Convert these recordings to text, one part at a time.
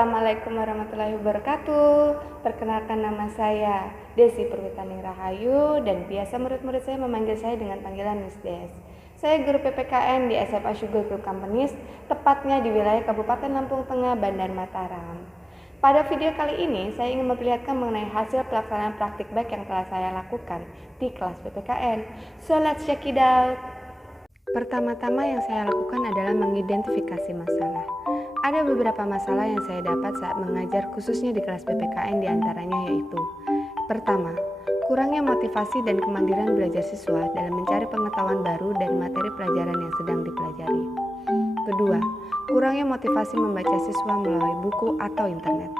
Assalamualaikum warahmatullahi wabarakatuh. Perkenalkan, nama saya Desi Purwitaning Rahayu dan biasa murid-murid saya memanggil saya dengan panggilan Miss Des. Saya guru PPKN di SMA Sugar Group Companies, tepatnya di wilayah Kabupaten Lampung Tengah, Bandar Mataram. Pada video kali ini, saya ingin memperlihatkan mengenai hasil pelaksanaan praktik baik yang telah saya lakukan di kelas PPKN. So let's check it out. Pertama-tama yang saya lakukan adalah mengidentifikasi masalah. Ada beberapa masalah yang saya dapat saat mengajar khususnya di kelas PPKN, diantaranya yaitu: pertama, kurangnya motivasi dan kemandirian belajar siswa dalam mencari pengetahuan baru dari materi pelajaran yang sedang dipelajari. Kedua, kurangnya motivasi membaca siswa melalui buku atau internet.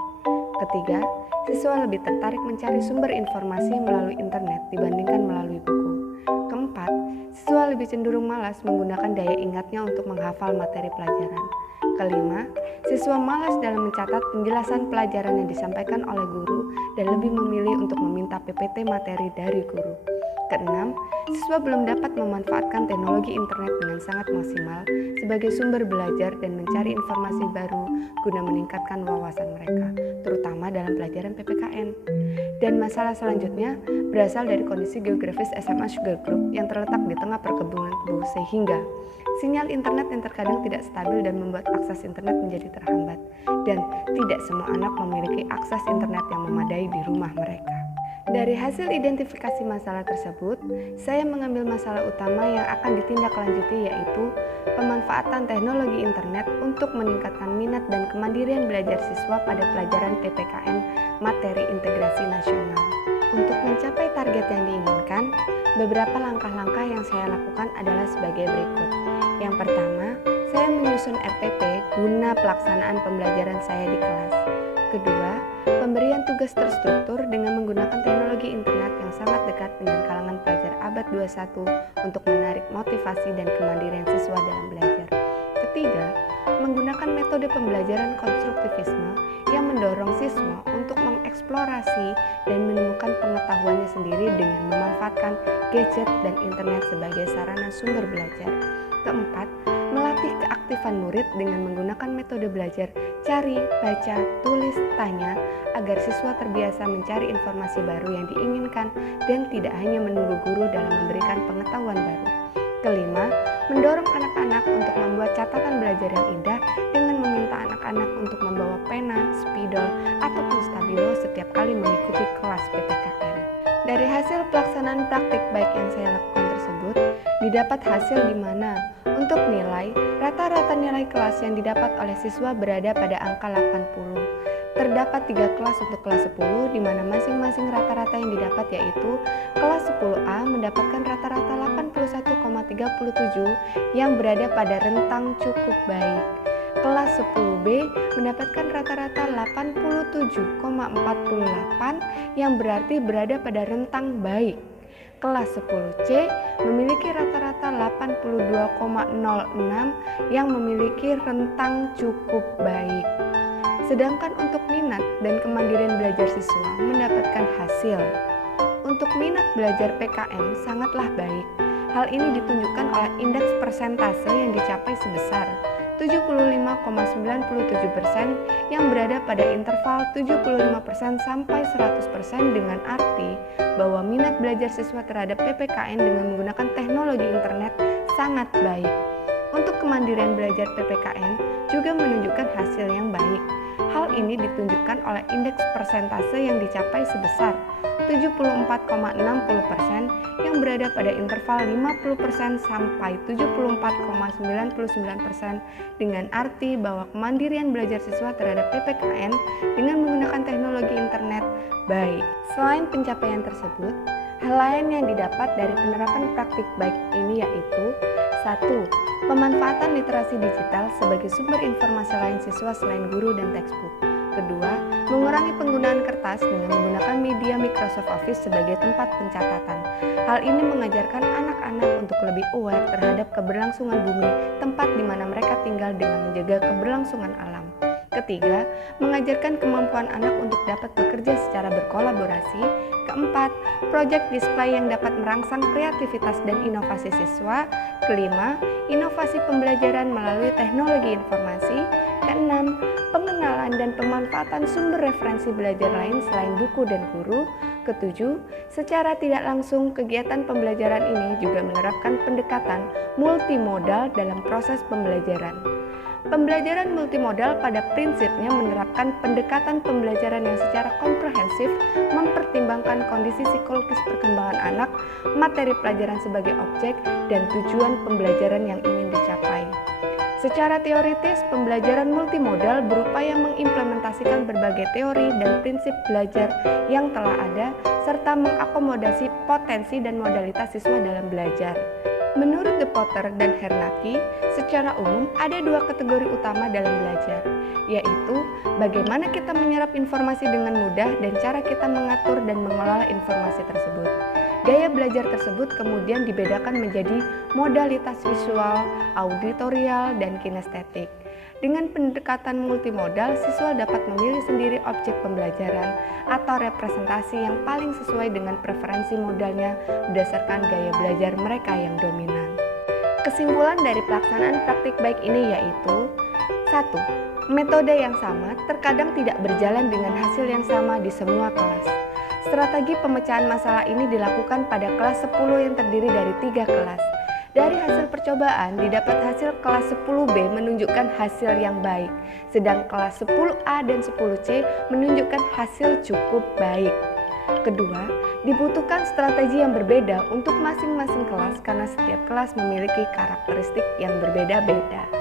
Ketiga, siswa lebih tertarik mencari sumber informasi melalui internet dibandingkan melalui buku. Keempat, siswa lebih cenderung malas menggunakan daya ingatnya untuk menghafal materi pelajaran. Kelima, siswa malas dalam mencatat penjelasan pelajaran yang disampaikan oleh guru dan lebih memilih untuk meminta PPT materi dari guru. Keenam, siswa belum dapat memanfaatkan teknologi internet dengan sangat maksimal sebagai sumber belajar dan mencari informasi baru guna meningkatkan wawasan mereka, terutama dalam pelajaran PPKN. Dan masalah selanjutnya berasal dari kondisi geografis SMA Sugar Group yang terletak di tengah perkebunan tebu, sehingga sinyal internet yang terkadang tidak stabil dan membuat akses internet menjadi terhambat, dan tidak semua anak memiliki akses internet yang memadai di rumah mereka. Dari hasil identifikasi masalah tersebut, saya mengambil masalah utama yang akan ditindaklanjuti, yaitu pemanfaatan teknologi internet untuk meningkatkan minat dan kemandirian belajar siswa pada pelajaran PPKN materi integrasi nasional. Untuk mencapai target yang diinginkan, beberapa langkah-langkah yang saya lakukan adalah sebagai berikut. Yang pertama, saya menyusun RPP guna pelaksanaan pembelajaran saya di kelas. Kedua, pemberian tugas terstruktur dengan menggunakan teknologi internet yang sangat dekat dengan kalangan pelajar abad 21 untuk menarik motivasi dan kemandirian siswa dalam belajar. Ketiga, menggunakan metode pembelajaran konstruktivisme yang mendorong siswa untuk mengeksplorasi dan menemukan pengetahuannya sendiri dengan memanfaatkan gadget dan internet sebagai sarana sumber belajar. Keempat, melatih keaktifan murid dengan menggunakan metode belajar cari, baca, tulis, tanya agar siswa terbiasa mencari informasi baru yang diinginkan dan tidak hanya menunggu guru dalam memberikan pengetahuan baru. Kelima, mendorong anak-anak untuk membuat catatan belajar yang indah dengan meminta anak-anak untuk membawa pena, spidol, ataupun stabilo setiap kali mengikuti kelas PPKN. Dari hasil pelaksanaan praktik baik yang saya lakukan tersebut, didapat hasil di mana untuk nilai, rata-rata nilai kelas yang didapat oleh siswa berada pada angka 80. Terdapat 3 kelas untuk kelas 10, di mana masing-masing rata-rata yang didapat yaitu kelas 10A mendapatkan rata-rata 81,37 yang berada pada rentang cukup baik. Kelas 10B mendapatkan rata-rata 87,48 yang berarti berada pada rentang baik. Kelas 10C memiliki rata-rata 82,06 yang memiliki rentang cukup baik. Sedangkan untuk minat dan kemandirian belajar siswa mendapatkan hasil. Untuk minat belajar PKN sangatlah baik. Hal ini ditunjukkan oleh indeks persentase yang dicapai sebesar 75,97% yang berada pada interval 75% sampai 100%, dengan arti bahwa minat belajar siswa terhadap PPKN dengan menggunakan teknologi internet sangat baik. Untuk kemandirian belajar PPKN juga menunjukkan hasil yang baik. Hal ini ditunjukkan oleh indeks persentase yang dicapai sebesar 74,60% yang berada pada interval 50% sampai 74,99%, dengan arti bahwa kemandirian belajar siswa terhadap PPKN dengan menggunakan teknologi internet baik. Selain pencapaian tersebut, hal lain yang didapat dari penerapan praktik baik ini yaitu: 1. Pemanfaatan literasi digital sebagai sumber informasi lain siswa selain guru dan textbook. Kedua, mengurangi penggunaan kertas dengan menggunakan media Microsoft Office sebagai tempat pencatatan. Hal ini mengajarkan anak-anak untuk lebih aware terhadap keberlangsungan bumi, tempat di mana mereka tinggal, dengan menjaga keberlangsungan alam. Ketiga, mengajarkan kemampuan anak untuk dapat bekerja secara berkolaborasi. Keempat, proyek display yang dapat merangsang kreativitas dan inovasi siswa. Kelima, inovasi pembelajaran melalui teknologi informasi. Keenam, pengenalan dan pemanfaatan sumber referensi belajar lain selain buku dan guru. Ketujuh, secara tidak langsung kegiatan pembelajaran ini juga menerapkan pendekatan multimodal dalam proses pembelajaran. Pembelajaran multimodal pada prinsipnya menerapkan pendekatan pembelajaran yang secara komprehensif mempertimbangkan kondisi psikologis perkembangan anak, materi pelajaran sebagai objek, dan tujuan pembelajaran yang ingin dicapai. Secara teoritis, pembelajaran multimodal berupaya mengimplementasikan berbagai teori dan prinsip belajar yang telah ada, serta mengakomodasi potensi dan modalitas siswa dalam belajar. Menurut De Potter dan Hernaki, secara umum ada dua kategori utama dalam belajar, yaitu bagaimana kita menyerap informasi dengan mudah dan cara kita mengatur dan mengelola informasi tersebut. Gaya belajar tersebut kemudian dibedakan menjadi modalitas visual, auditorial, dan kinestetik. Dengan pendekatan multimodal, siswa dapat memilih sendiri objek pembelajaran atau representasi yang paling sesuai dengan preferensi modalnya berdasarkan gaya belajar mereka yang dominan. Kesimpulan dari pelaksanaan praktik baik ini yaitu 1. Metode yang sama terkadang tidak berjalan dengan hasil yang sama di semua kelas. Strategi pemecahan masalah ini dilakukan pada kelas 10 yang terdiri dari 3 kelas. Dari hasil percobaan, didapat hasil kelas 10B menunjukkan hasil yang baik, sedang kelas 10A dan 10C menunjukkan hasil cukup baik. Kedua, dibutuhkan strategi yang berbeda untuk masing-masing kelas karena setiap kelas memiliki karakteristik yang berbeda-beda.